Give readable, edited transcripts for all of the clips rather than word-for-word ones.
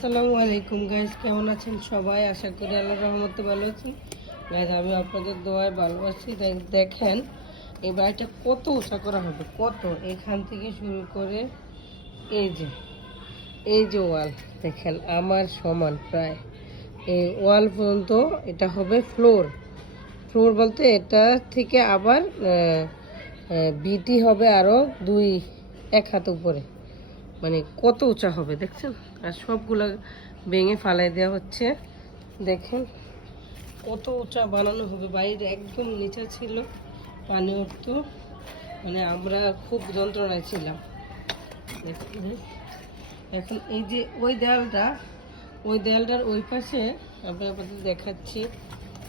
আসসালামু আলাইকুম গাইস, কেমন আছেন সবাই? আশা করি আল্লাহর রহমতে ভালো আছেন। গাইস, আমি আপনাদের দোয়ায় ভালো আছি। দেখেন এই বাড়িটা কত উঁচা করা হবে, কত এখান থেকে শুরু করে এই যে ওয়াল দেখেন আমার সমান প্রায় এই ওয়াল পর্যন্ত। এটা হবে ফ্লোর। ফ্লোর বলতে এটা থেকে আবার বিটি হবে আরও এক হাত উপরে, মানে কত উঁচা হবে দেখছেন। আর সবগুলো ভেঙে ফালাই দেওয়া হচ্ছে। দেখেন কত উঁচা বানানো হবে। বাইরে একদম নিচে ছিল, পানি উঠতো, মানে আমরা খুব যন্ত্রণায় ছিলাম। দেখুন এখন এই যে ওই দেয়ালটার ওই পাশে আপনাদের দেখাচ্ছি।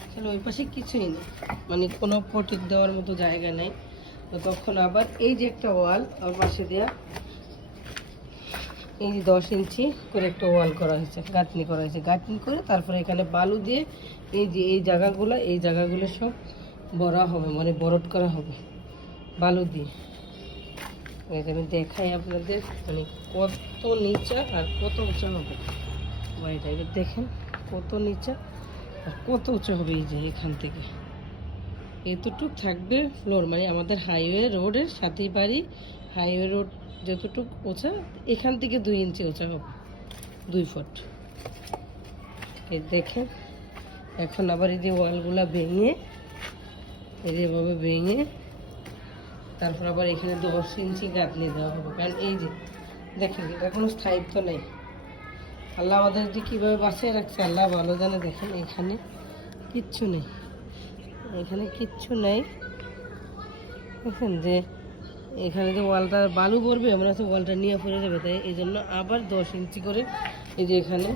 তাহলে ওই পাশে কিছুই নেই, মানে কোনো ফটিক দেওয়ার মতো জায়গা নেই। তো তখন আবার এই যে একটা ওয়াল ওর পাশে দেওয়া, এই যে 10 ইঞ্চি করে একটা ওয়াল করা হয়েছে, গাঁথনি করা হয়েছে। গাঁথনি করে তারপরে এখানে বালু দিয়ে এই জায়গাগুলো সব ভরা হবে, মানে বরট করা হবে বালু দিয়ে। আমি দেখাই আপনাদের, মানে কত নিচা আর কত উঁচা হবে বাড়িটা। এবার দেখেন কত নিচা আর কত উঁচা হবে। এই যে এখান থেকে এতটুক থাকবে ফ্লোর, মানে আমাদের হাইওয়ে রোডের সাথেই বাড়ি। হাইওয়ে রোড যতটুক উঁচা, এখান থেকে 2 ইঞ্চি উঁচা হবে, 2 ফুট। এই দেখেন এখন আবার এই যে ওয়ালগুলা এভাবে ভেঙে তারপর আবার এখানে 10 ইঞ্চি গাঁথনি দেওয়া হবে। কারণ এই যে দেখেন এটা কোনো স্থায়িত্ব নেই। আল্লাহ আমাদের যে কীভাবে বাঁচিয়ে রাখছে আল্লাহ ভালো জানে। দেখেন এখানে কিচ্ছু নেই, এখানে কিচ্ছু নেই। দেখেন যে এখানে যে ওয়ালটা বালু পড়বে, আমরা তো ওয়ালটা নিয়ে পড়ে যাবে, তাই এই জন্য আবার 10 ইঞ্চি করে এই যে এখানে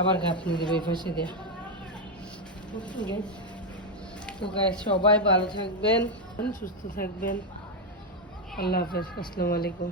আবার গাঁথনি দেবে এই পাশে দেওয়া। তো গাইস, সবাই ভালো থাকবেন, সুস্থ থাকবেন। আল্লাহ হাফেজ, আসসালামু আলাইকুম।